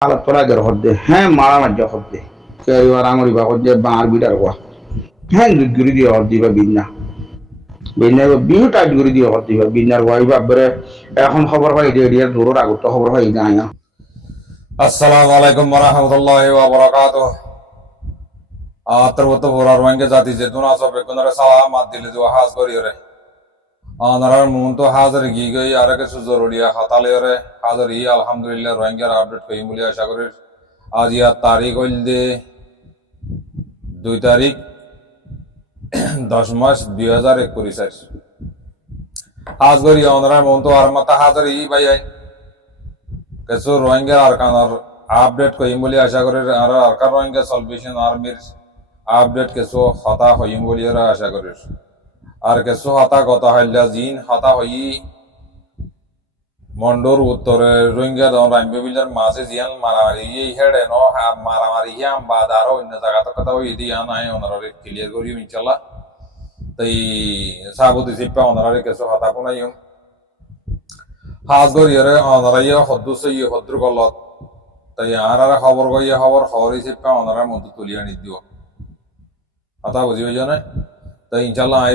halat palagar hodde hen mara majja hodde keri warangori ba hodde bar bidar wa hen guri di hodde ba binna ba biuta guri di hodde ba binnar wa ba bere এখন খবর হয় রেডিয়ার দূর আগত খবর হয় গায়া আসসালামু আলাইকুম ওরহামতুল্লাহি ওয়াবারাকাতুহ আতরবত বরার ওয়াঙ্গে জাতি যে দুনা সব বেকুনরে সালামাত দিলে দু হাজ করিরে আনারার মুন তো হাজার গি গই আর কিছু জরুরিয়া খাতালে রে হাজার ই আলহামদুলিল্লাহ রোহিঙ্গার আপডেট কই বলি আশা করি আজ ইয়া তারিখ হইল দে 2 তারিখ 10 মাস 2021 আজ করি আনারার মুন তো আর মাতা হাজার ই ভাই কিছু রোহিঙ্গার আরকানোর আপডেট কইম বলে আশা করি আর আরকান রোহিঙ্গা সলভেশন আর্মির আপডেট কিছু হতা হইম বলে আশা করি আর কিছু হতা কথা হইলা জিন হতা হই মন্ডোর উত্তরে রোহিঙ্গা দন রামবিবিলের মাঝে জিয়ান মারামারি এই হেডে ন মারামারি হিয়াম বাদ আরো অন্য জায়গা তো কথা হই দিয়া নাই ওনারে ক্লিয়ার করি ইনশাআল্লাহ তাই সাবুতি সিপা ওনারে কিছু হতা কোনাইম হাজ গরিয়রে অনারাইয়া হদ্দুসই হদ্দুর গলত তাই আরারে খবর গইয়া খবর খবরই সিপা ওনারা মধ্যে তুলিয়া নি দিও কথা বুঝি হই জানে তাই ইনশাআল্লাহ আই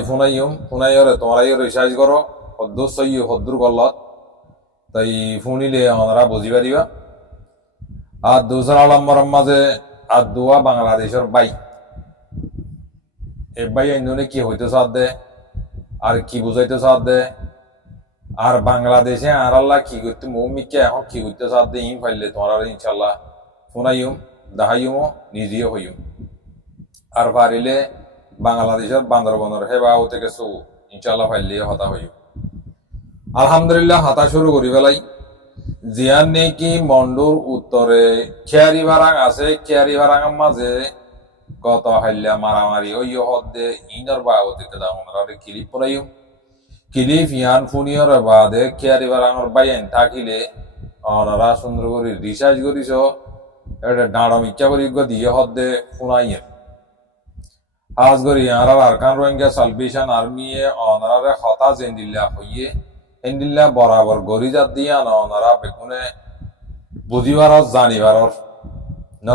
ফোনাইয়রে তোমরাইও রিসার্চ করো হদ্দুসই হদ্দুর গলত তাই ফোনিলে ওনারা বুঝি পারিবা আর দুসরা নম্বর মাঝে আর দুয়া বাংলাদেশের বাই এ বাই আইননে কি হইতে সাথে আর কি বুঝাইতে সাথে আর বাংলাদেশে আর আল্লাহ কি করতে মৌমিকে এখন কি করতে সাথে ইম ফাইলে তোমার ইনশাল্লাহ ফোনাইম দাহাইম নিজেও হইম আর পারিলে বাংলাদেশের বান্দরবনের হেবা হতে গেছো ইনশাল্লাহ ফাইলে হতা হইম আলহামদুলিল্লাহ হাতা শুরু করি ফেলাই জিয়ান নেকি মন্ডুর উত্তরে খেয়ারি ভাড়াং আছে খেয়ারি ভাড়াঙের মাঝে কত হাইলা মারামারি ওই হদ্দে ইনর বা হতে কেদা ওনারা ক্লিপ পড়াইম ক্লিপ ইয়ান ফুনিয়র বাদে খেয়ারি ভাড়াঙর বাইন থাকিলে ওনারা সুন্দর করে রিসার্চ করিস এটা ডাঁড়ম ইচ্ছা করি দিয়ে হদ্দে ফুনাইয়ের আজ করি আর আরকান রোহিঙ্গা সালভেশন আর্মি ওনারে হতা জেন্দিল্লা হইয়ে এন্ডিল্লা বরাবর গরিজাত দিয়া না ওনারা বেগুনে বুঝিবার জানিবার ন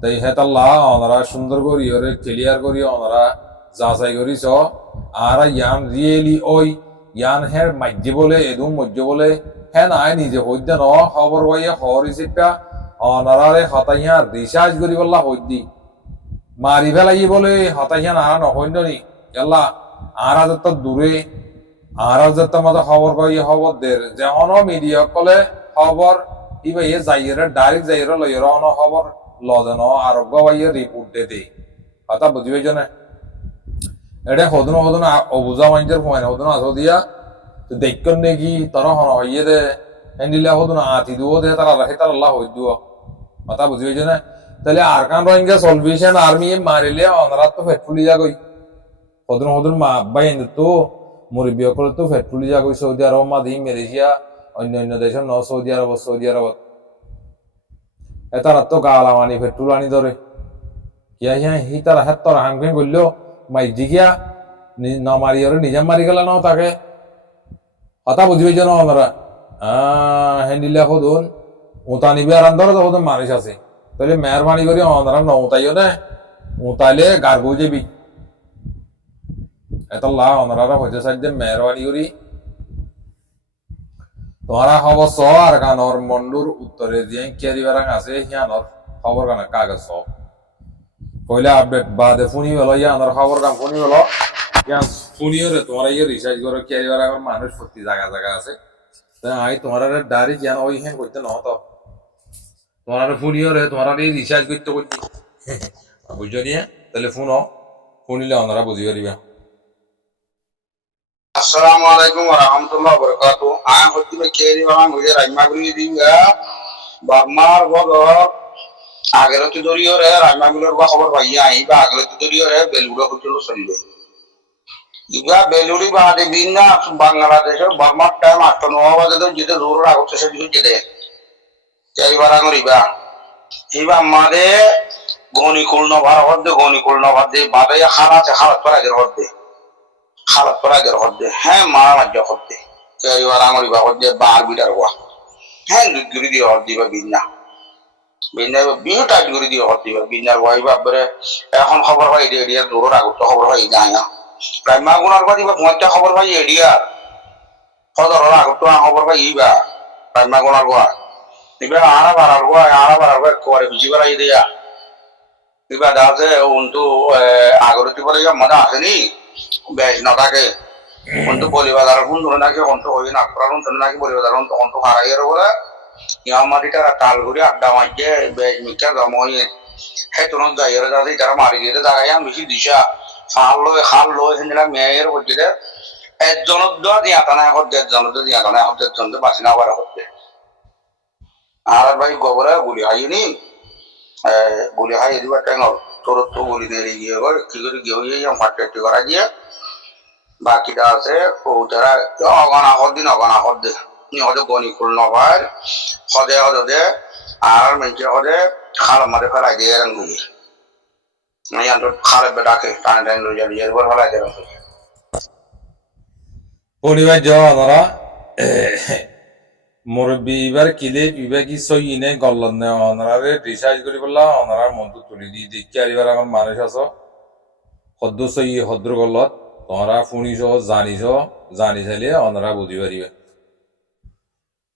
তাই হেতাল্লাহ ওনারা সুন্দর করি ওরে ক্লিয়ার করি ওনারা যাচাই করিস আর ইয়ান রিয়েলি ওই ইয়ান হের মাজ্যে বলে এদুম মজ্য বলে হ্যাঁ নাই নিজে হইতে ন খবর পাইয়া খবর হিসেবটা ওনারে হতাইয়া রিসার্চ করি বললা হইদি মারি ফেলাই বলে হতাইয়া না নহইন নি গেল্লা আর যত দূরে আর যত মতো খবর পাই খবর দের যেন মিডিয়া কলে খবর ইবা এ যাইরে ডাইরেক্ট যাইরে লইরে অন খবর লদন আরোগ্য বাইয়ে রিপোর্ট দে দে কথা বুঝিবে জনে এটা হদন হদন অবুজা মানুষের ফোন হদন আসো দিয়া দেখন নাকি তারা হন হইয়ে দে হ্যান্ডিলা হদন আতি দুও দে তারা রাখে তার আল্লাহ হই দুও কথা বুঝিবে জনে তাহলে আরকান রোহিঙ্গা সলভেশন আর্মি মারিলে অনারা তো ফেটফুলি যাগই হদন হদন মা বাইন তো মুরব্বী সকলে তো ফেটফুলি যাগই সৌদি আরব মাদি মালয়েশিয়া অন্য অন্য দেশের ন সৌদি আরব তারা তো গালামানি ফেটফুল আনি ধরে ইয়া ইয়া হি তারা হাত তোর হাঙ্গেন করলো মাই জিগিয়া না মারি ওরে নিজে মারি গেল না তাকে কথা বুঝবে যেন ওনারা হ্যান্ডিলা হদুন উতানিবে আর আন্দর তো হদুন মানুষ আছে তাহলে মেহরবানি করি ওনারা ন উতাইও না উতাইলে গার্গো যাবি এতল্লাহ ওনারা হইতে সাইড মেহরবানি করি তোমারা খবর চ আর কানর মন্ডুর উত্তরে যে কেয়ারি বারাং আছে হিয়ানর খবর কানা কাগজ চ কইলে আপডেট বাদে ফুনি হলো ইয়ানর খবর কাম ফুনি হলো ইয়ান ফুনিও রে তোমার ইয়ে রিসার্চ করো কেয়ারি বারাং মানুষ প্রতি জায়গা জায়গা আছে তাই আই তোমার ডারি জ্ঞান ওই হ্যাঁ করতে ন তো তোমার ফুনিও রে তোমার এই রিসার্চ করতে করতে বুঝছো নিয়ে তাহলে ফোনিলে ওনারা বুঝি পারিবা assalamu alaikum warahmatullahi wabarakatuh a hotti be keri warang hoye raimaguri dinga barmar bodo agero to doriyore raimagulor ba খবর পাইয়া আইবা আগলে তো doriyore বেলুড়া হইলো চলবে ইবা বেলুড়ি বাদে বিন্না বাংলাদেশের বার্মার টাইম 8:09 বাজে তো যেতে দূর আগতে সে দিকে যেতে চাই বারাং রিবা ইবা মাদে গনিকুলন ভারতে বাদে খারাপ পারাগের হদ্দে খারাপ পারাগের হদ্দে হ্যাঁ মারা মাজ্য হদ্দে চাই বারাং রিবা হদ্দে বার বিডার ওয়া হ্যাঁ গরি দি হদ্দি বা বিন্না বিনার বিহু টাইট করে দিয়ে হতে বিনার ভাই বাপরে এখন খবর হয় এডিয়া দূরের আগত খবর হয় যায় না প্রায় মাগুনার বাড়ি বা পঁয়টা খবর পাই এডিয়া সদরের আগত খবর পাই ইবা প্রায় মাগুনার গোয়া এবার আরা বাড়ার গোয়া করে বুঝি বেড়াই দিয়া এবার আছে উন্তু আগরতি বলে মজা আসেনি বেশ নটাকে কোনটো বলিবাজার কোন ধরে নাকি কোনটো হই না প্রাণ ধরে নাকি বলিবাজার কোনটো হারাইয়ের বলে ইয়ামারিটা তাল ঘুরে আড্ডা মারছে বেশ মিকা জমই হেতন যাইয়ের যাতে তারা মারি গিয়ে জায়গায় বেশি দিশা খাল লয় সেদিনা মেয়ের হচ্ছে একজনের দিয়াতানা এখন দেড়জনের দিয়াতানা এখন দেড়জন বাঁচি না পারা হচ্ছে আর ভাই গোবরে গুলি হাইনি গুলি হাই দিবার টাইম তোর তো গুলি নেড়ে গিয়ে কি করে গিয়ে ফাটি করা গিয়ে বাকিটা আছে ও তারা অগনাহর দে হয়তো গনি খুল নয় হদে আর মেঞ্চে হদে খাল মারে ফেলাই দিয়ে এরম গুলি খালে ডাকে টানে টানে লই যাবি এরপর ফেলাই দেবে পরিবার যাওয়া ওনারা মুরব্বী এবার কিলে পিবা কি সই নে গল্লত নে ওনারে রিসার্চ করি বললা ওনার মন তুলি দি দেখি আর এবার এখন মানুষ আছো হদ্দ সই হদ্র গল্লত তোমরা শুনিছ জানি চাইলে ওনারা বুঝি পারিবে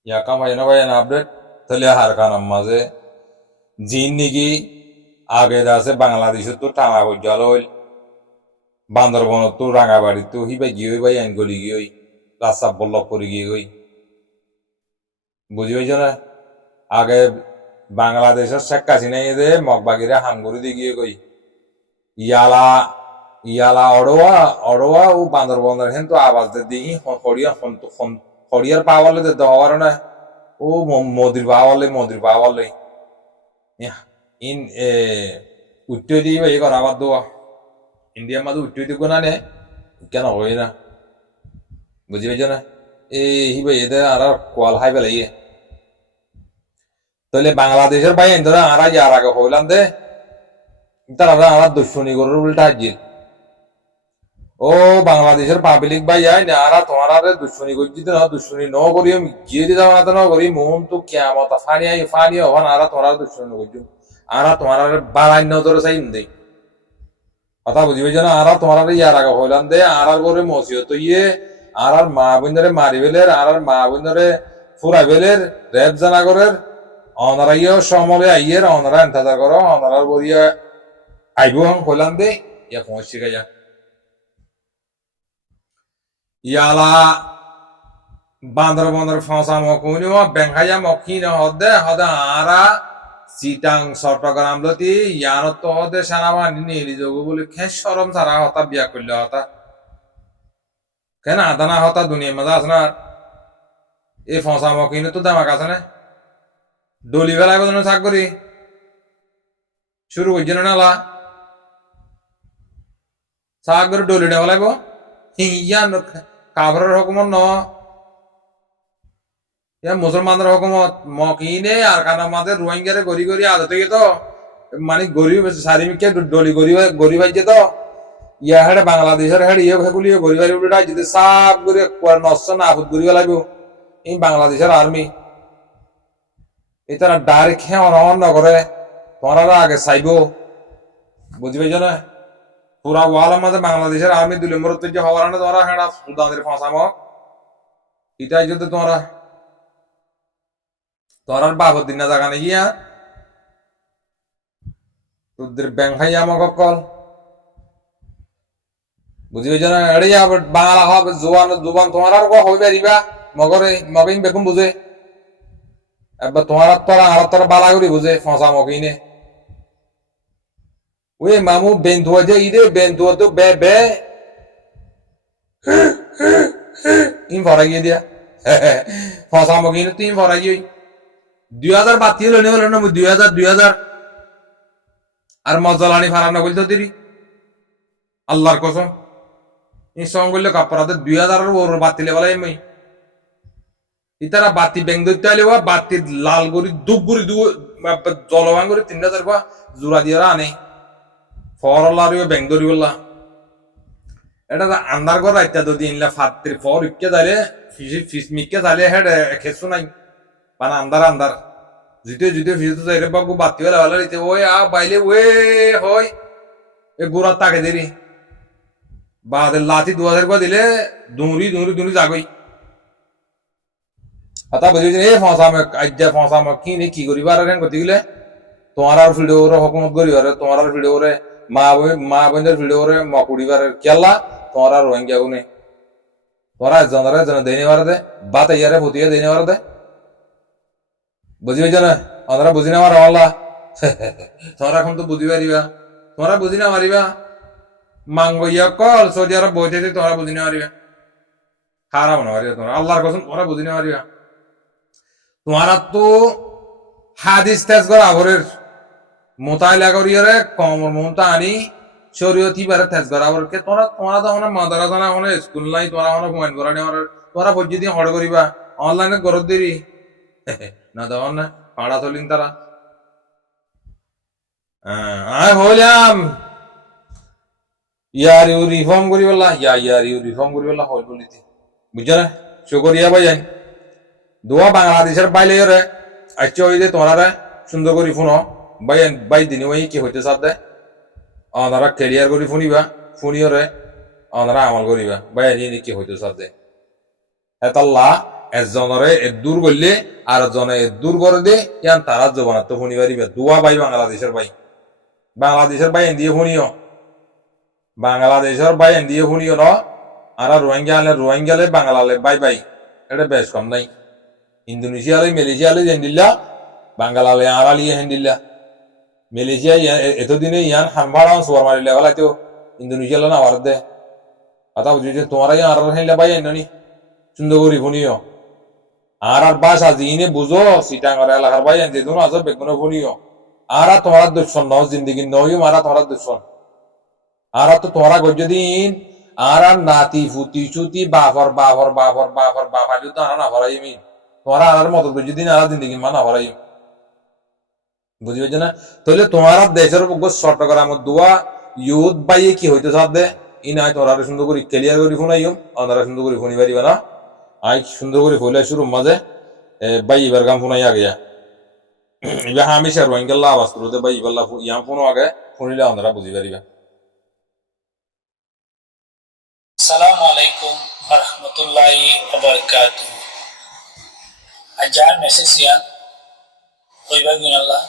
ইয়া কামাই না ভাই আপডেট তাহলে হার কানাম মাঝে জিন নাকি আগে আছে বাংলাদেশে তো টানা পর্যাল হইল বান্দরবন তো রাঙাবাড়ি তো হিবাই গিয়ে ভাই আইন গলি গিয়ে রাস্তা বল্লভ করে গিয়ে গই বুঝি পাইছ না আগে বাংলাদেশের শেখ হাসিনা দে মগবাগিরে হামগুড়ি দিয়ে গিয়ে গই ইয়ালা অড়োয়া ও বান্দরবনের হেন তো আওয়াজ দিই হরিয়ার পাওয়ালে দে দেওয়ার না ও মদির পাওয়ালে ইন উত্তর দিয়ে এই করা আবার দোয়া ইন্ডিয়ার মাঝে উত্তর দিব না নে কেন হয় না বুঝি পাইছ না হিবে এদের আর কোয়াল হাই পেলাই তাহলে বাংলাদেশের ভাই ধরে আরা যার আগে হইলাম দে তারা আরা দুশ্মনী গরুর উল্টা হাজির ও বাংলাদেশের পাবলিক ভাই আই না আরা তোমার দুশ্মনী করছি তো না দুশ্মনী ন করি গিয়ে দিতে না তো না করি মোহন তো কেমত ফানি হন আরা তোমার দুশ্মনী করছি আরা তোমার বাড়াই নজরে চাই দেই কথা বুঝি পাইছ না আরা তোমার ইয়ার আগে হইলাম দে আর করে মসিহত আর মা বোনরে মারি ফেলের আর মা বোনরে ফুরাই ফেলের রেপ জানা করের অনারাইও সমলে আইয়ের অনারা ইন্তজার করো অনারার বরিয়া আইব হন হইলাম দে ইয়া পৌঁছে গেয়া ইয়ালা বান্দরবনের ফসা মকুনি বেঙ্গাইয়া মকি ন হদে আরা চিটাং চট্টগ্রাম লতি ইয়ানত তো হদে সেনাবাহিনী নিয়ে যাবো বলে খেস সরম সারা হতা বিয়া করলে হতা কেন আদানা হতা দুনিয়ার মাঝে আছে না এই ফসা মকিনে তো দামাক আছে না ডলি ফেলাই বদন চাক করি শুরু করছে না চাক করে ডলি নে ফেলাইব ইয়া কাভরের হকুমত ন মুসলমানদের হকুমত মকিনে আর কানা মাঝে রোহিঙ্গারে গড়ি গড়ি আদতে তো মানে গরিব সারিমিকে ডলি গরিব হাইছে তো ইয়া হেডে বাংলাদেশের হেড ইয়ে ভেগুলি গরিব উল্টা যদি সাপ করে নষ্ট না আফুত গরিব লাগবে এই বাংলাদেশের আর্মি এই তারা ডাইরেক্ট অনহন নকরে তোমরা আগে চাইব বুঝি পাইছ না পুরা ওয়ালের মাঝে বাংলাদেশের আর্মি 2 নম্বর যে হওয়ার না তোমরা হেডা সুদানের ফাঁসাম এটাই যদি তোমরা বাবর দিন না জায়গা নাকি তোদের ব্যাংক খাই আমাক কল বুঝি পাইছ না এড়ে বাংলা হবে জোবান তোমার আর হবে পারিবা মগিন বেকুম বুঝে এবার তোমার তোরা বালা করি বুঝে ফসা মকিনে ওই মামু বেন্তুয়া যে ইদে বেন্তুয়া তো বে ইন ভরা গিয়ে দিয়া ফসা মকিনে তুই ভরা গিয়ে 2000 বাতি হলো না 2000 আর মজালানি ফারানো বলতো তিরি আল্লাহর কসম এই সঙ্গ করলে কাপড়াতে 2000 ওর বাতিলে বলে মই ইতারা বাতি ব্যাং ধরতে আলে বাতি লাল গরি দুব গরি জলবান করে 3000 জোড়া দিয়ে আনে ফরলার ব্যাং ধরি বললা এটা আন্দার ঘর রাইতা যদি ইনলা ফাত্তির ফর ইকে যাইলে ফিস মিকে যাইলে হেড খেসু নাই মানে আন্দার জিতে জিতে ফিরে তো যাইরে বাবু বাতি হলে ভালো দিতে ওই আ বাইলে ওয়ে হয় এ গোড়ার তাকে দেরি বাদের লাঠি 2000 করে দিলে দুঁড়ি দুঁড়ি দুঁড়ি যাগই কথা বুঝেছি এ ফসাম আজ্জা ফসাম কি নে কি করিবা আর কেন করতে গেলে তোমার আর ভিডিও রে হকুমত করিবার তোমার আর ভিডিও রে মা বোনদের ভিডিও রে মকুড়িবার কেলা তোমার আর রোহিঙ্গা গুনে তোরা জনরে জন দেনি বারে দে বাত ইয়ারে ভুতিয়ে দেনি বারে দে বুঝি হইছ না আমরা বুঝি না মারা আল্লাহ তোমরা এখন তো বুঝি পারিবা তোমরা বুঝি না মারিবা মাঙ্গো ইয়া কল সৌদি আরব বইতে তোমরা বুঝি না মারিবা খারাপ না মারিবা তোমরা আল্লাহর কসম তোমরা বুঝি না মারিবা তোমারা তো হাদিস তেজ করা আবরের মোতাইলা করিয়ারে কমর মমতা আনি শরীয়তি বারে তেজ করা আবরকে তোমরা তো আমরা মাদ্রাসা না আমরা স্কুল নাই তোমরা আমরা হুমায়ুন করা নেই তোমরা পর্যন্ত দিন হড় করিবা অনলাইনে গরত দেরি না দেওয়ার না পাড়া চলিন তারা আয় হইলাম ইয়ার ইউ রিফর্ম করি বললা ইয়ার ইউ রিফর্ম করি বললা হল বলিতে বুঝছো না শুকরিয়া ভাই যাই দোয়া বাংলাদেশের বাইলে রে আচ্ছা ওই যে তোমরা সুন্দর করি ফোনো বাই দিনে ওই কি হইতে সাথে ওনারা ক্লিয়ার করি ফুনিবা ফুনিও রে ওনারা আমল করিবা বাই আনি কি হইতে সাথে এতাল্লাহ একজনরে দূর করলে আর জনে দূর করে দে ইয়ান তারা জবানাত তো শুনি পারিবে দোয়া ভাই বাংলাদেশের ভাই দিয়ে শুনিও বাংলাদেশের ভাই দিয়ে শুনিও ন আর রোহিঙ্গালে বাংলালে বাই এটা বেশ কম নাই ইন্দোনেশিয়ালে মালয়েশিয়ালে হেন্দিল্লা বাংলালে আড়ালিয়ে হেন্দিল্লা মালয়েশিয়া এতদিনে ইয়ান হানভাড়া সোয়ার মারিলে হলে তো ইন্দোনেশিয়ালে না ভারত দে কথা বুঝি তোমার আর হেনলে ভাই এনি সুন্দর করি শুনিও আর বাসা জিনে বুঝো সিটাঙ্গর এলাকার ভাই এনে দুনো আছো বেগুনো শুনিও আর তোমার দুশ্মন ন জিন্দগি নইও মারা তোমার দুশ্মন আর তো তোমারা গজ্জদিন আর নাতি ফুতি চুতি বাফর তো আর না ভরাই মিন তোমারা আর মত গজ্জদিন আর জিন্দগি মা না ভরাই বুঝি পাইছ না তাহলে তোমার দেশের চট্টগ্রাম দোয়া ইউথ বাইয়ে কি হইতে সাথে ই নাই তোরা সুন্দর করে ক্লিয়ার করে শুনাইম ওনারা সুন্দর করে শুনি পারিবা না আই সুন্দর করে হইলে শুরু মাঝে বাই এবার গাম ফোনাই আগে এবার আমি সে রোহিঙ্গাল্লা আওয়াজ করতে বাই এবার ইয়াম ফোন আগে শুনিলে ওনারা বুঝি পারিবা আসসালামু আলাইকুম ওয়া রাহমাতুল্লাহি ওয়া বারাকাতুহু আজার মেসেজ ইয়ান কইবা গুনাল্লাহ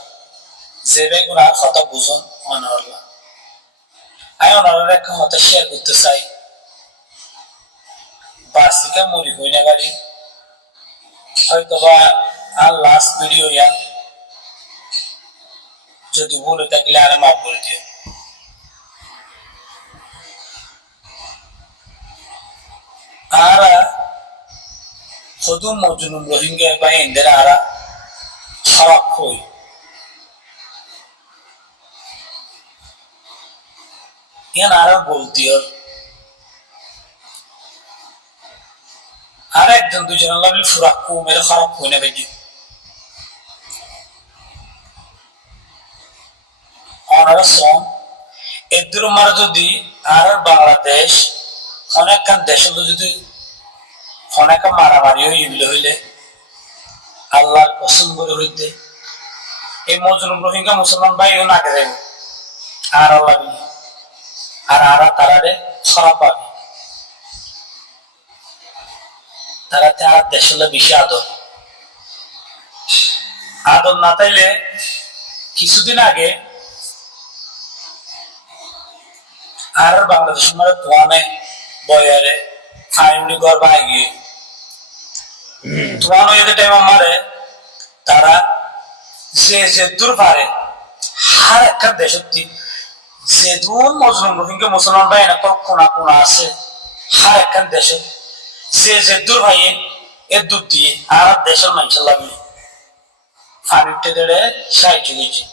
জেবে গুনাহ কথা বুঝুন অনাল্লাহ আই অনার একটা কথা শেয়ার করতে চাই বাসিকা মরি হই না গাড়ি হয়তো বা আর লাস্ট ভিডিও ইয়ান যদি ভুলে থাকলে আর মাফ করে দিও আরা খুদুম মজনুন রোহিঙ্গা বা ইন্দিরা আরা খারাপ হই ইয়ান আরা বলতি আর একজন দুজন লাগলে ফুরাক্কু মেরে খারাপ হই না বেজি ওনারা সন এদের মারা যদি আর বাংলাদেশ অনেকখান দেশের যদি অনেক মারামারি হইলে আল্লাহর কসম করে হইতে এই মজলুম রোহিঙ্গা মুসলমান ভাইও নাকে দেব আর আল্লাহ আর তারারে খারাপ পাবে তারা তার দেশের বেশি আদর না তাইলে কিছুদিন আগে আর বাংলাদেশ মানে তোয়ানে বয়ারে ফাইনালি ঘর ভাগিয়ে তোয়ানো এদের টাইম আমারে তারা যে দূর পারে হার একটা দেশের যে দূর মজলুম রোহিঙ্গা মুসলমান ভাই না কোনা আছে হার একটা দেশে যে দূর ভাইয়ে এর দূর দিয়ে আর দেশের মানুষের লাগলে ফানিতে দেড়ে সাহায্য হয়েছে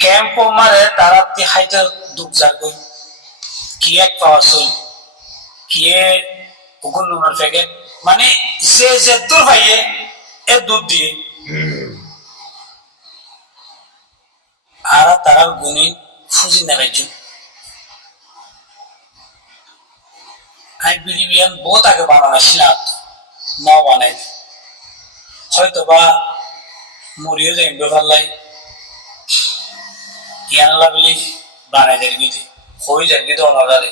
ক্যাম্প মারে তারা হাইতে দুঃখ যার কই কি এক পাওয়া চল কি উগুন নুনের প্যাকেট মানে যে দূর ভাইয়ে এর দুধ দিয়ে আর তারা গুণী ফুজি নেবেন আমি বিলিবিয়ান বহুত আগে বানানো ছিলাম নাও বানাই হয়তো বা মরিও যাই বেফাল্লাই ইয়ানাল্লাহ বলি বানাই যাই গিয়ে হয়ে যাই গিয়ে তো অনাদারে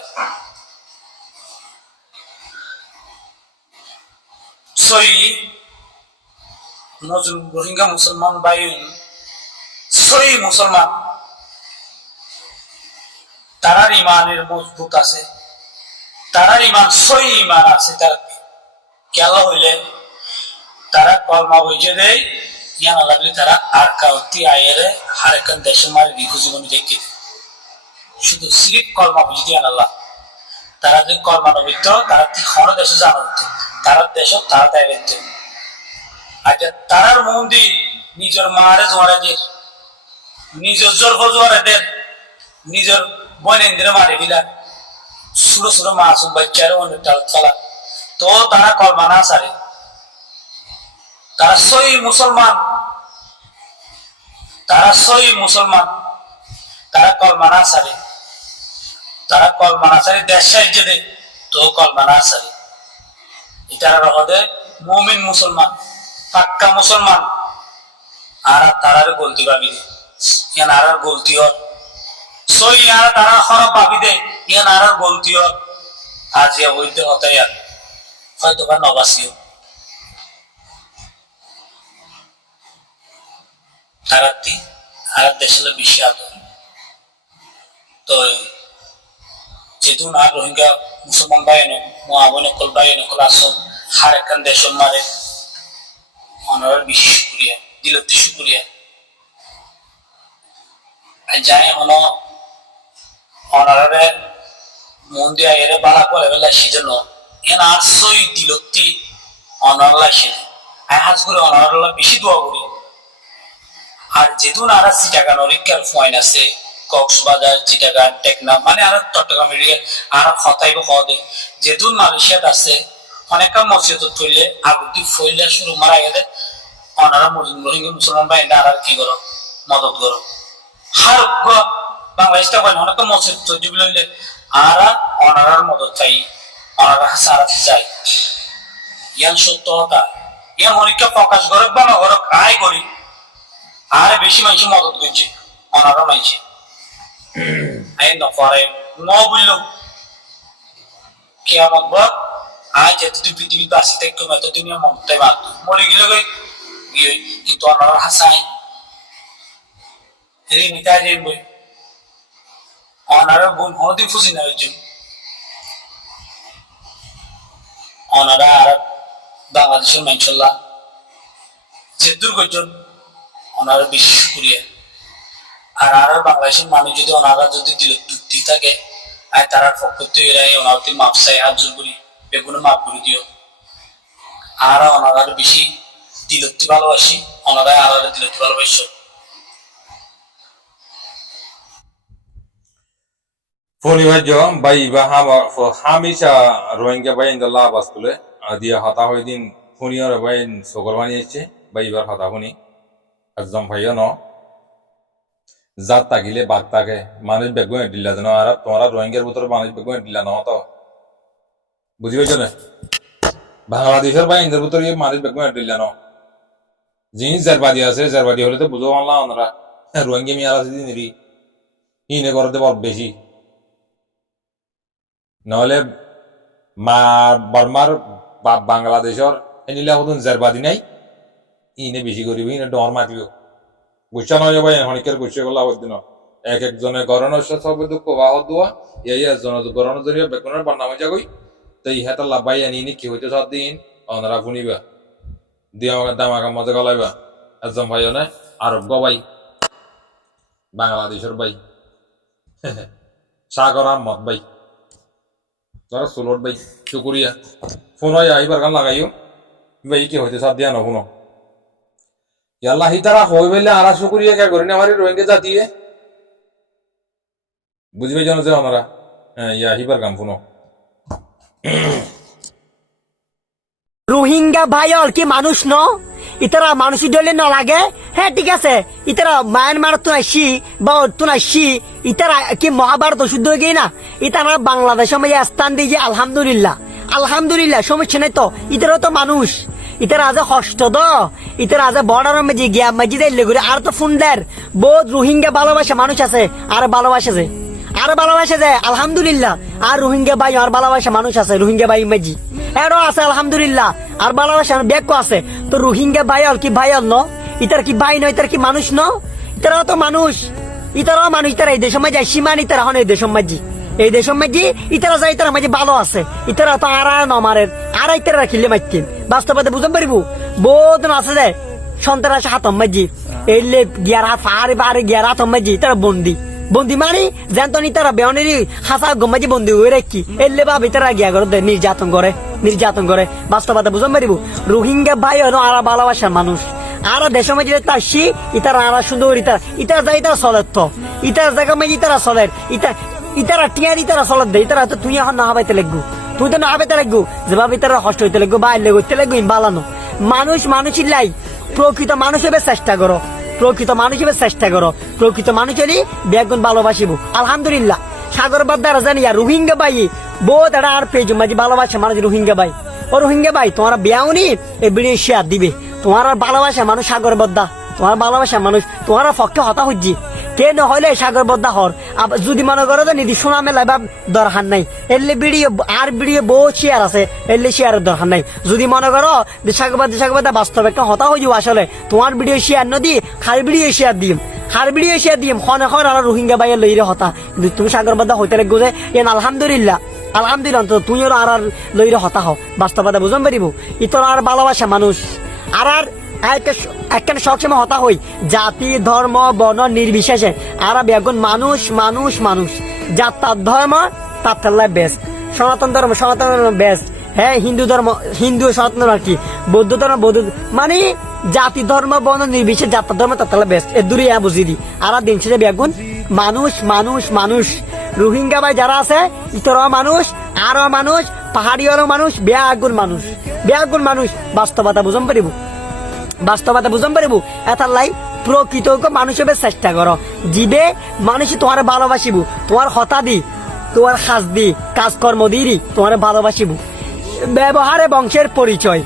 সই রোহিঙ্গা মুসলমান ভাই সই মুসলমান তারার ইমানের মজবুত আছে তারার ইমান সই ইমান আছে তার কেলা হইলে তারা কলমা বইছে দেয় ইয়ান লাগলে তারা আর কাউতি আয়েরে হারেকান দেশে মারি দীর্ঘ জীবনী দেখে শুধু সিরিপ কলমা বুঝি দিয়ে আল্লাহ তারা যে কলমা নবিত তারা তীক্ষ্ণ দেশে জানা হতো তারা দেশ তারা তাই বেত আচ্ছা তারার মন্দির নিজের মারে জোয়ারে দিয়ে নিজের জোর জোয়ারে দেন নিজের বনেন্দ্রে মারে দিলা ছোট ছোট মাসুম বাচ্চারে অনেক খেলা তো তারা কলমা না সারে তারা সই মুসলমান তারা সই মুসলমান তারা কলমা না সারে তারা কলমা না সারে দেশ সাহায্য দেয় তো কলমা না সারে এটার হদে মুমিন মুসলমান পাক্কা মুসলমান আর তারার গলতি ভাবি দে ইয়ান আর গলতি হর সই আর তারা খারাপ ভাবি দে ইয়ান আর গলতি হর আজ অবৈধ হতাই আর হয়তো বা নবাসীয় তারাতি আর দেশের বেশি আদর তো যেহেতু না রোহিঙ্গা মুসলমান ভাই মহাবন নকল ভাই নকল আসন হার একখান দেশ মারে অনার বেশি শুক্রিয়া দিলতি শুক্রিয়া যাই হন অনারে মন দিয়া এরে বালা করে বেলা সেজন্য এন আটশোই দিলতি অনার লাগছে আই হাজ করে অনার বেশি দোয়া করি আর যেহেতু আর চিটাগান অরিকার পয়েন্ট আছে কক্সবাজার চিটাগান টেকনাফ মানে আর চট্টগ্রাম এরিয়া আর হতাইব হদে যেহেতু মালয়েশিয়াত আছে অনেক মসজিদ থইলে আগুতি ফইলে শুরু মারা গেলে অনারা রোহিঙ্গা মুসলমান ভাই আর কি করো মদত করো হার বাংলাদেশটা হয় অনেক মসজিদ তৈরি লইলে আর অনারার মদত চাই অনারা সারাতে চাই ইয়ান সত্যতা ইয়ান অনেকটা প্রকাশ করে বা নগর আয় করি আর বেশি মানুষ মদত করছে অনারা মানছে আইন নফারে ন বলল কেয়ামত বল আজ এতদিন পৃথিবীর বাসি থেকে এতদিন মমতায় বাদ মরে গেলে কিন্তু অনারা হাসায় ঋণিতা যে বই অনারা বোন হদিন ফুসি না হয়েছেন অনারা আর বাংলাদেশের মাইনশাল্লাহ যে দুর্গজন ওনারা বেশি শুক্রিয়া আর বাংলাদেশের মানুষ যদি ওনারা যদি যুক্তি থাকে আর তারা পক্ষ এরাই ওনারতে মাপ চাই হাত জোর করি বেগুনে মাপ করে দিও আর ওনারা বেশি দিলত্তি ভালোবাসি ওনারা আর দিলত্তি ভালোবাসি ফোনি ভাই বাই বা হামিশা রোহিঙ্গা ভাই ইন্দা বাস তুলে দিয়া হতা হই দিন ফোনিয়র ভাই সকর বানিয়েছে বাই বার হতা ফোনি একদম ভাইও ন জাত তাকিলে বাদ তাকে মানুষ বেগুন দিলা যেন আর তোমার রোহিঙ্গার ভিতরে মানুষ বেগুন দিলা ন তো বুঝি পাইছ না বাংলাদেশের বা ইন্দ্রের ভিতরে মানুষ বেগুন দিলা ন জিনিস জারবাদি আছে জারবাদি হলে তো বুঝো আনলা ওনারা রোহিঙ্গা মিয়ার আছে দিন ইনে করতে বড় বেশি নহলে বর্মার বা বাংলাদেশের এনিলা কতন জারবাদি নাই ইনে বেশি করিব ইনে ডর মাতিও গুছা নয় ভাই হনিকের গুছে গলা হদিন এক একজনে গরনের সব দুঃখ বাহ দোয়া এই একজন গরনের জরিয়া বেগুনের বান্না হয়ে যাগই তো ইহাটা লাভাই আনি কি হইতে সব দিন অনরা ফুনিবা দিয়া দামাকা মজা গলাইবা একজন ভাই না আরব ভাই বাংলাদেশের ভাই সাগর আহমদ ভাই তোরা সুলট ভাই শুকুরিয়া ফোন হয় আইবার গান লাগাইও ভাই কি হইতে সব দিয়া নহুনো ইয়াল্লাহ তারা হই বললে আর শুকুরিয়া কে করি না আমার রোহিঙ্গা জাতিয়ে বুঝবে জানো যে আমরা ইয়া হিবার কাম ফোনো রোহিঙ্গা ভাইল কি মানুষ ন ইতারা মানুষই ডলে না লাগে হ্যাঁ ঠিক আছে ইতারা মায়ানমার তো আসি বা তো আসি ইতারা কি মহাভারত শুদ্ধ হয়ে গিয়ে না ইতারা বাংলাদেশ স্থান দিয়ে আলহামদুলিল্লাহ আলহামদুলিল্লাহ সমস্যা নাই তো ইতারাও তো মানুষ ইতারা আজ কষ্ট দ ইতারা আজ বর্ডারের মাঝে গিয়া মাঝে যাইলে ঘুরে আর তো ফুন্ডার বহুত রোহিঙ্গা ভালোবাসা মানুষ আছে আর ভালোবাসা যায় আর ভালোবাসা যায় আলহামদুলিল্লাহ আর রোহিঙ্গা ভাই আর ভালোবাসা মানুষ আছে রোহিঙ্গা ভাই মাঝি এরও আছে আলহামদুলিল্লাহ আর ভালোবাসা ব্যাগ আছে তো রোহিঙ্গা ভাই আর কি ভাই আর ন ইতার কি ভাই ন ইতার কি মানুষ ন ইতারাও তো মানুষ ইতারাও মানুষ ইতারা এই দেশের মাঝে সীমান ইতারা হন এই দেশের মাঝি এই দেশের মাঝে ইতারা যায় ইতারা মাঝে ভালো আছে ইতারা তো আর নমারের আর ইতারা কিনলে মাইতেন বাস্তবতা বুঝতে পারিব বহুত আছে যে সন্ত্রাস হাতম মাঝি এলে গিয়ার হাত ফাড়ে বাড়ে গিয়ার হাতম মাঝি ইতারা বন্দি বন্দি মানে জানতো নি তারা বেহনেরই হাসা গমাজি বন্দি হয়ে রাখি এলে ভাবি তারা গিয়া করে নির্যাতন করে বাস্তবতা বুঝতে পারিব রোহিঙ্গা ভাই হলো আর ভালোবাসার মানুষ আর দেশের মাঝে তাসি ইতারা আর সুন্দর ইতারা যাই ইতারা চলের তো ইতারা জায়গা মাঝে ইতারা চলের ইতারা টিয়ার ইতারা চলের দে ইতারা তো তুই এখন না হাবাইতে লাগবো তুই তো না হাবাইতে লাগবো যেভাবে ইতারা কষ্ট হইতে লাগবো বাইরে হইতে লাগবো বালানো মানুষের লাই প্রকৃত মানুষ হবে চেষ্টা করো প্রকৃত মানুষ হিসেবে চেষ্টা করো প্রকৃত মানুষেরই বেগুন ভালোবাসিব আলহামদুলিল্লাহ সাগর বাদ্দারা জানি আর রোহিঙ্গা ভাই বহুত এটা আর পেজ মাঝে ভালোবাসা মানুষ রোহিঙ্গা ভাই ও রোহিঙ্গা ভাই তোমার বিয়াও নি এই ভিডিও শেয়ার দিবে তোমার আর ভালোবাসা মানুষ সাগর বদ্দা তোমার ভালোবাসা মানুষ তোমার পক্ষে হতা হচ্ছি কে নহলে সাগর বদ্দা হর যদি মনে করো তো নিধি শোনা মেলা বা দরকার নাই এলে ভিডিও বহু শেয়ার আছে এলে শেয়ারের দরকার নাই যদি মনে করো সাগর বাদ্দা বাস্তব একটা হতা হয়ে যাবো আসলে তোমার ভিডিও শেয়ার নদী খালি ভিডিও শেয়ার দিম খনে আর রোহিঙ্গা ভাইয়ের লইরে হতা কিন্তু তুমি সাগর বাদ্দা হইতে লাগবো যে এন আলহামদুলিল্লাহ তো তুমিও আর লইরে হতা হও বাস্তবতা বুঝন পারিব ইতর আর ভালোবাসা মানুষ আর একটা সবসময় হতা হই জাতি ধর্ম বর্ণ নির্বিশেষে আর বেগুন মানুষ যার ধর্ম তার বেস্ট সনাতন ধর্ম বেস্ট হ্যাঁ হিন্দু সনাতন ধর্ম আর কি বৌদ্ধ ধর্ম মানে জাতি ধর্ম বর্ণ নির্বিশেষে যাত্রা ধর্ম তার বেস্ট এর দূরে বুঝিয়ে দি আর দিন শেষে বেগুন মানুষ রোহিঙ্গা ভাই যারা আছে ইতরাও মানুষ আরো মানুষ পাহাড়িয়ারও মানুষ বেআগুন মানুষ বাস্তবতা বুঝন পারিব এটার লাই প্রকৃত মানুষ হবে চেষ্টা করো জীবে মানুষ তোমার ভালোবাসিব তোমার হতা দি তোমার সাজ দি কাজকর্ম দি তোমার ভালোবাসিব ব্যবহারে বংশের পরিচয়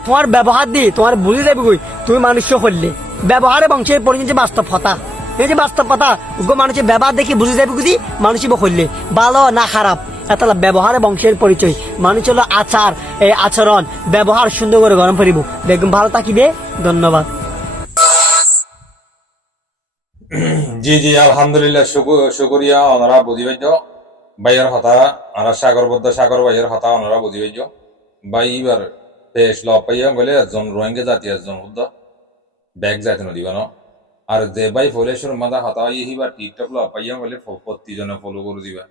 তোমার ব্যবহার দি তোমার বুঝে যাবে তুমি মানুষ করলে ব্যবহারে বংশের পরিচয় বাস্তব হতা এই যে বাস্তব কথা মানুষের ব্যবহার দেখে বুঝে যাবে বুঝি মানুষই করলে ভালো না খারাপ এটা ব্যবহারে বংশের পরিচয় মানুষ হলো আচার এই আচরণ ব্যবহার সুন্দর করে গরম করিব দেখুন ভালো থাকিবে ধন্যবাদ জি আলহামদুলিল্লাহ শুকরিয়া ওনারা বুঝিবাইজ ভাইয়ের হতা আর সাগর ভাইয়ের হতা ওনারা বুঝিবাইজ ভাই এবার পেশ লব পাইয়া গেলে একজন রোহিঙ্গা জাতি একজন বুদ্ধ ব্যাগ যাইতে নদীব ন আর যে ভাই ফলেশ্বর মাদা হতা ইহিবার টিকটক লব পাইয়া গেলে প্রতিজনে ফলো করে দিবা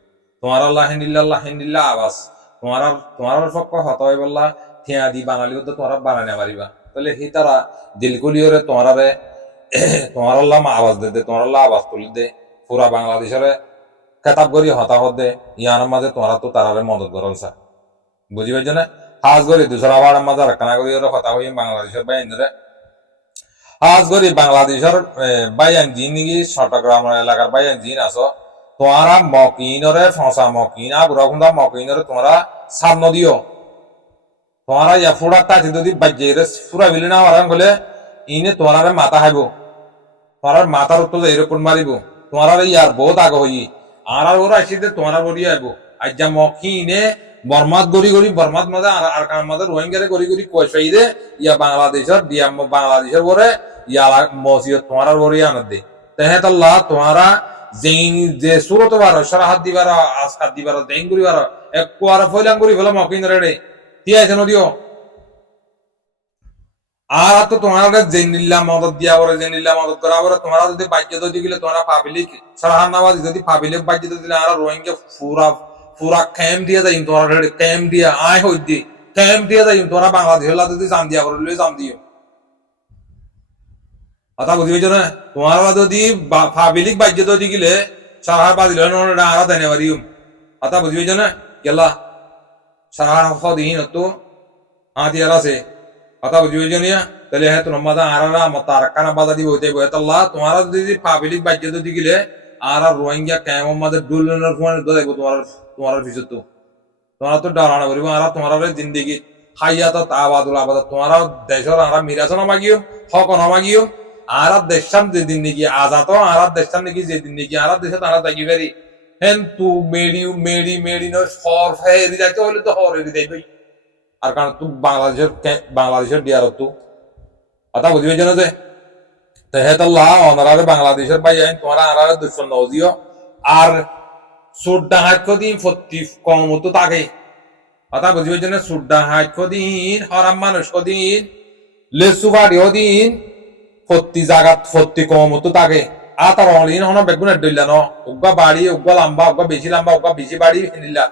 তোমার আল্লাহ হিন্দিল্লা আওয়াজ তোমার পক্ষ হত হয়ে বললা থিয়া দি বাঙালি তো তোমার বানানে পারিবা তাহলে সেই তারা দিলকুলিওরে তোমার আল্লাহ আওয়াজ দে তোমার আল্লাহ আওয়াজ তুলি দে পুরা বাংলাদেশের খেতাব করি হতাহত দে ইয়ার মাঝে তোমার তো তারারে মদত করলসা বুঝি পাইছ না হাজ করি দুসরা বাড়ার মাঝে রাখানা করি কথা হই বাংলাদেশের বাইরে হাজ করি বাংলাদেশের বাইয়ান জিন নাকি চট্টগ্রাম এলাকার বাইয়ান জিন আছো তোমারা মকিনরে ফসা মকিনা বুড়াখুন্দা মকিনরে তোমরা সামনে দিও তোমারা ইয়া ফুড়া তাতি যদি বাজ্যেরে ফুরা বিলে না মারান বলে ইনে তোমারে মাথা হাইব তোমার মাথার উত্তর এরকম মারিব তোমার ইয়ার বহুত আগ হই আর ওরা আসিতে তোমার বড়ি আইব আজ যা মকিনে বরমাত গড়ি বরমাত মাঝে আর কার মাঝে রোহিঙ্গারে গড়ি পয়সা দে ইয়া বাংলাদেশের বরে ইয়া মসজিদ তোমার বড়ি আনা দে তেহেতাল্লাহ তোমারা যে সুরত বার সরাহাত দিবার আসকাত দিবার দেন করিবার এক কোয়ার ফয়লাং করি ফেলা মকিন রেডে তিয়াইছে নদিও আর তো তোমার জেনিল্লা মদত দিয়া বলে জেনিল্লা মদত করা বলে তোমার যদি বাজ্য যদি গেলে তোমার পাবলিক সরাহান নামাজ যদি পাবলিক বাজ্য দিলে আর রোহিঙ্গা পুরা ক্যাম্প দিয়ে যাই তোমার ক্যাম্প দিয়া আয় হই দি ক্যাম্প দিয়ে যাই তোমরা বাংলাদেশের যদি জান দিয়া বলে জান দিও কথা বুঝি পেয়েছ না তোমার যদি পাবলিক বাজ্য যদি গেলে সাহার বাজিল আরো দেনে পারি কথা বুঝি পেয়েছ না গেলা সাহার দিন তো আতিয়ার আছে কথা বুঝি পেয়েছ নিয়া তাহলে হ্যাঁ তোমার মাঝে আরারা তার কানা বাধা দিব হইতে বইতাল্লাহ তোমার যদি পাবলিক বাজ্য যদি গেলে আর রোহিঙ্গা ক্যাম্পের মাঝে ডুলের ফোন দেখবো তোমার পিছত তো তোমার তো ডরানো করিব আর তোমার জিন্দিগি হাইয়াতত আবাদুল আবাদত তোমারা দেশর আরা মিরাজ নামাগিও হক নামাগিও আর দেশাম যেদিন নাকি আজাত আর দেশাম নাকি যেদিন নাকি আর দেশে তারা থাকি পারি হেন তু মেডি ন সর ফেরি যাইতে হলে তো হরেরি যাইবই আর কারণ তুই বাংলাদেশের ডিয়ার তু কথা বুঝবে জানো যে তেহেতাল্লাহ অনারে বাংলাদেশের বাই আইন তোমার আনারে দুশো নজিও আর সুরডা হাত কদিন ফত্তি কম মতো থাকে কথা বুঝবে জানো সুরডা হাত কদিন হরাম মানুষ কদিন লেসু ফাড়ি দিন ফত্তি জাগাত ফত্তি কম মতো থাকে আর তার অলিন হন বেগুনের দইলা ন উগ্গা বাড়ি উগ্গা লম্বা উগ্গা বেশি বাড়ি হেনিলা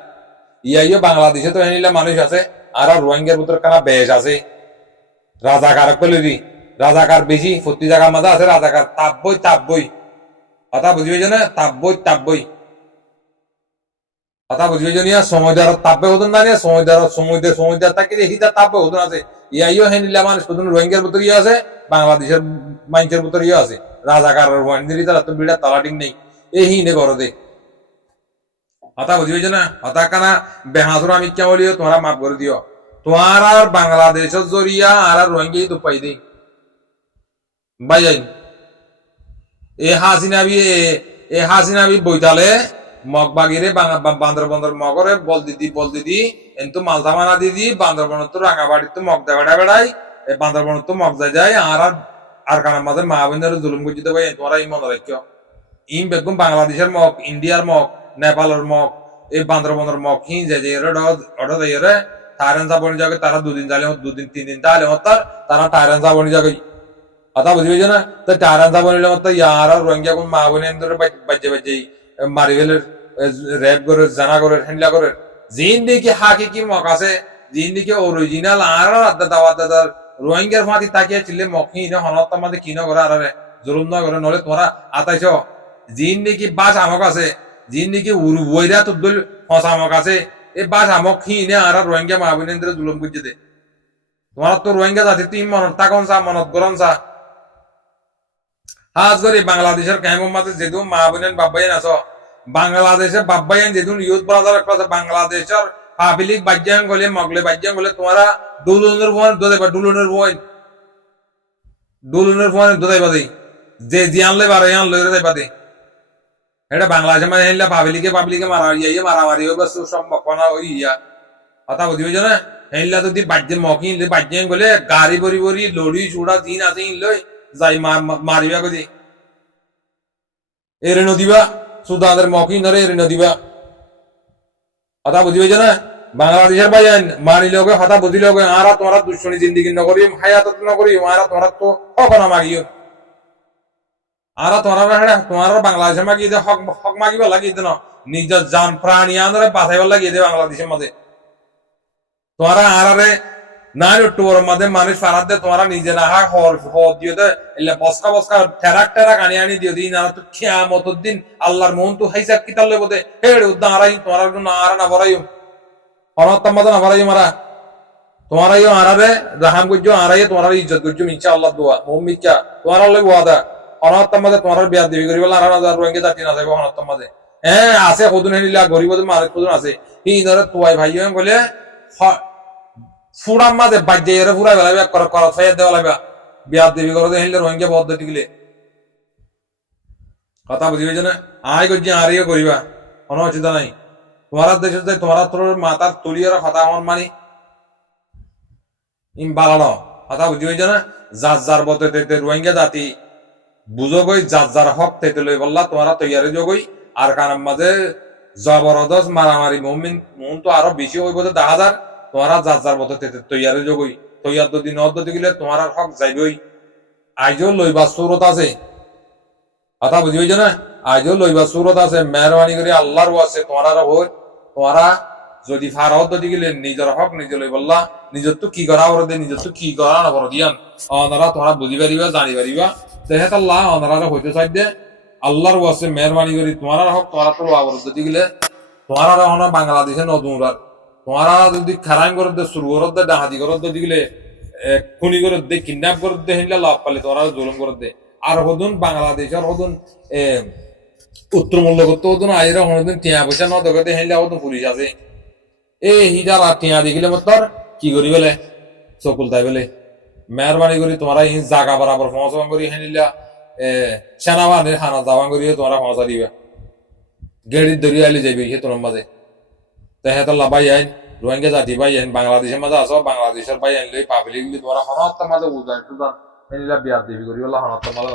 ইয়াইও বাংলাদেশে তো হেনিলা মানুষ আছে আর রোহিঙ্গার ভিতর কানা বেশ আছে রাজাকার কলেরি রাজাকার বেশি ফত্তি জায়গার মাঝে আছে রাজাকার তাব্বই কথা বুঝবে জানে তাব্বই কথা বুঝবে জানি সময়দার তাব্বে হতো না সময়দার তাকে হিদার তাব্বে হতো আছে ইয়াইও হেনিলা মানুষ প্রথম রোহিঙ্গার ভিতর ইয়ে আছে বাংলাদেশের মানুষের ভিতর ইয়ে আছে রাজাকার রোহিঙ্গি তারা তো বিড়া তালাটিং নেই এই হিনে করো দে কথা বুঝবে জানা কথা কানা বেহাসুর আমি কে বলিও তোমরা মাফ করে দিও তোমার আর বাংলাদেশের জরিয়া আর রোহিঙ্গি তো পাই দেই ভাই এ হাসিনাবি বইতালে মগ বাগিরে বান্দরবন্দর মগরে বল দিদি এন্তু মালতা মানা দিদি বান্দরবন তো রাঙাবাড়ি তো মগ দেওয়া বেড়াই বান্দরবন তো মগ যায় আর কানার মাঝে মা বোনের জুলুম করতে ভাই তোমরা এই মনে রাখিও ইম বেগম বাংলাদেশের মগ ইন্ডিয়ার মগ নেপালের মগ এই বান্দরবনের মগ হিন যায় অর্ডার দিয়ে টায়ারেন যাবনি যাবে তারা দুদিন 3 দিন তাহলে তারা টায়ারেন যাবনি যাবে কথা বুঝবে না তো টায়ারেন যাবনি মতো ইয়ার রোহিঙ্গা কোন মা বোনের বাজে মারি ফেলের রেপ করে জানা করে হ্যান্ডলা করে জিন্দিগি হাকিকি মগ আছে জিন্দিগি অরিজিনাল আর দাদার রোহিঙ্গার মাটি তাকিয়ে চিল্লে মকি না হনত মাঝে কিনা করে আর জুলুম না করে নলে তোমরা আতাইছ জিন্দিগি বাস আমক আছে জিন্দিগি বইরা তুদুল ফসা আমক আছে এই বাস আমক হিনে আর রোহিঙ্গা মা বোনেন্দ্র জুলুম করছে দে তোমার তো রোহিঙ্গা জাতি তুই মনত তাকন চা মনত গরম চা হাজ করে বাংলাদেশের কাহিম মাঝে যেহেতু মা বোনেন বাব্বাইন আছো বাংলাদেশের বাব্বাইন যেহেতু ইউথ ব্রাদার একটা বাংলাদেশের পাবলিক বাজ্যাং গলে মগলে বাজ্যাং গলে তোমরা ডুলুনের ফোন দোদাইবা ডুলুনের ফোন দোদাইবা দেই যে জিয়ানলে বারে ইয়ান লইরে যাইবা দে এটা বাংলাদেশে মানে হেলা পাবলিকে মারামারি হইবা সম্ভব না ওই ইয়া কথা বুঝিবে না হেলা যদি বাজ্যে মকি বাজ্যাং গলে গাড়ি বরি লড়ি চুড়া দিন আছে লই যাই মারিবা কই এরে নদিবা সুদানের মকি নরে এরে নদিবা কথা বুঝিবে না বাংলাদেশের ভাইয়ান মানি লোক কথা বুঝি লোক আরা তোমরা দুশ্মনী জিন্দিগি নকরি হায়াত নকরি আরা তোমরা তো হক না মাগিও আরা তোমরা বাংলাদেশে মাগিয়ে দে হক মাগিবা লাগিয়ে দে না নিজের জান প্রাণী আনরে বাঁচাইবার লাগিয়ে দে বাংলাদেশের মধ্যে তোমরা আরারে না টোর মধ্যে মানুষ ফারাত দে তোমরা নিজে না হর দিও দে এলে বস্কা ঠেরাক আনি দিও দিন আর তো কিয়ামতের দিন আল্লাহর মন তো হাইসা কিতাল লইব দে হেড় উদ্দা আরাই তোমরা জন্য আরা না বড়াইও অনত্তম মাদা না বড়াইও মারা তোমরাইও আরারে রাহাম করছো আরাই তোমরা ইজ্জত করছো ইনশাআল্লাহ দোয়া মুমিকা তোমরা লই ওয়াদা অনত্তম মাদে তোমরা বিয়া দেবী করিবা আর না রোহিঙ্গা জাতি না যাবে অনত্তম মাদে আছে কদুন হেনিলা গরিব মানুষ কদুন আছে এই ধরে তোয়াই ভাইও বলে ফুড়ার মাঝে বাজ্যে এর ফুড়াই বেলাবে করা ফাইয়া দেওয়া লাগবে বিয়া দেবী করে হেনলে রোহিঙ্গা পদ্ধতি গেলে কথা বুঝিবে না আই করছি আরিও করিবা কোনো অসুবিধা নাই তোমার দেশে যে তোমার তোর মাতার তুলিয়ার কথা আমার মানি ইম বালানো কথা বুঝিবে না যার বতে তেতে রোহিঙ্গা জাতি বুঝো গই যার হক তেতে লই বললা তোমারা তৈয়ারে যোগই আর কানার মাঝে জবরদস্ত মারামারি মুমিন তো আরো বেশি হইব 10,000 তোমরা যার বতে তেতে তৈয়ারে যোগই তৈয়ার যদি নদ্দতি গেলে তোমার হক যাইবই আইজও লইবা সুরত আছে কথা বুঝিবে না আইজও লইবা সুরত আছে মেহরবানি করে আল্লাহর ওয়াসে তোমরা যদি ফারহত যদি গেলে নিজের হক নিজে লই বললা নিজের তো কি করা বড় দে নিজের তো কি করা না বড় দিয়ান অনারা তোমরা বুঝি পারিবা জানি পারিবা দেখাত আল্লাহ অনারা হইতে চাই দে আল্লাহর ওয়াসে মেহরবানি করে তোমার হক তোমরা তো আবরত যদি গেলে তোমরা হন বাংলাদেশে নদুরার তোমরা যদি খারাইম করে দে শুরু করে দে ডাহাতি করে যদি গেলে খুনি করে দে কিডন্যাপ করে দে হিলা লাভ পালে তোমরা জুলুম করে দে আর হদুন বাংলাদেশের হদুন উত্তর মূল্য করতে হদুন আইরা হদুন টিয়া পয়সা ন দগতে হিলা হদুন পুলিশ আছে এই হিজার টিয়া দেখিলে মতর কি করি বেলে চকুল তাই বেলে মেহরবানি করি তোমরা এই জাগা বরাবর পৌঁছান করি হেনিলা সেনাবাহিনীর হানা দাবান করিয়ে তোমরা পৌঁছা দিবে গেড়ির দরিয়া আলি যাইবে সে তোমার মাঝে তাই হেতল্লা বাই আইন রোহিঙ্গা জাতি বাই আইন বাংলাদেশের মাঝে আসো বাংলাদেশের বাই আইন লই পাবলিক তোমরা হনত্তার মাঝে উজাই টুজান হেনিলা বিয়ার দেবী করি বলা হনত্তার মাঝে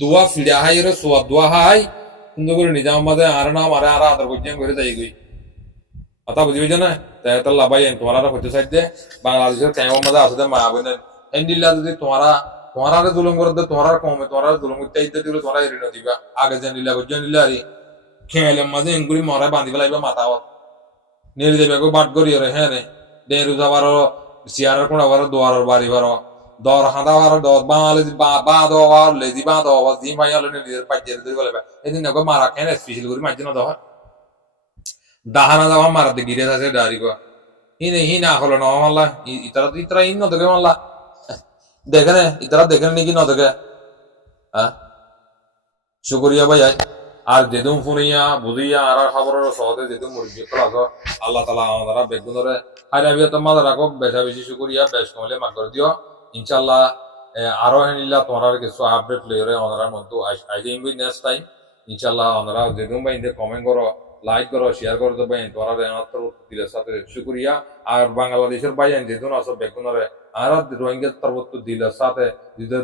দোয়া ফিরা হাই রে সোয়া দোয়া হাই সুন্দর করে নিজাম মাঝে আর না মারে আর আদর করছেন করে যাই গই কথা বুঝি বুঝে না তাই হেতল্লা বাই আইন তোমরা হইতে সাইড দে বাংলাদেশের কেমন মাঝে আসে মা বোনের হেন্ডিল্লা যদি তোমারা জুলুম করে দে তোমার কমে তোমার জুলুম করতে ইতে দিলে তোমরা এড়িয়ে দিবা আগে জানিলা জানিলা আরে খেয়ালের মাঝে এঙ্গুলি মরা বাঁধি ফেলাইবা মাথাওয়াত নিয়ে দেবে গো বাট করি রে হ্যাঁ রে ডেরু যাবার চেয়ারের কোনা বার দোয়ারের বাড়ি বার দর হাঁদা বার দর বাঙালি বা দেওয়া লেজি বা দেওয়া জিম ভাই আলো নিজের পাইতে ধরে ফেলাইবা এদিন দেখো মারা খেয়ে স্পেশাল করে মাঝে না দেওয়া দাহানা যাওয়া মারা দিয়ে গিরে আছে ডারি গো হি না হলো না মাল্লা ইতারা ইন নদকে মাল্লা দেখে নে ইতারা দেখে নাকি নদকে হ্যাঁ শুকরিয়া ভাই আর যেদুম ফুনিয়া বুঝিয়া আর খবরের সহজে যেদুম মুরগি প্লাস আল্লাহ তালা আমাদের বেগুন ধরে হাইরাবিয়া তো মাঝে রাখো বেশা বেশি শুকরিয়া বেশ কমলে মাগ করে দিও ইনশাল্লাহ আরো হেনিল্লা তোমার কিছু আপডেট লইরে ওনারা মধ্যে আইজিং বি নেক্সট টাইম ইনশাল্লাহ ওনারা যেদুম ভাই কমেন্ট করো লাইক করো শেয়ার করো তো ভাই তোরা মাত্র দিলের সাথে শুকরিয়া আর বাংলাদেশের ভাই যেদুন আসো বেগুনরে আর রোহিঙ্গা তরবত্ত দিলের সাথে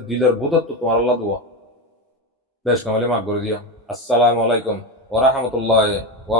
দিলের ভূতত্ব তোমার আল্লাহ দোয়া বেশ কমলে মাগ করে দিও আসসালামু আলাইকুম ওয়া রাহমাতুল্লাহি ওয়া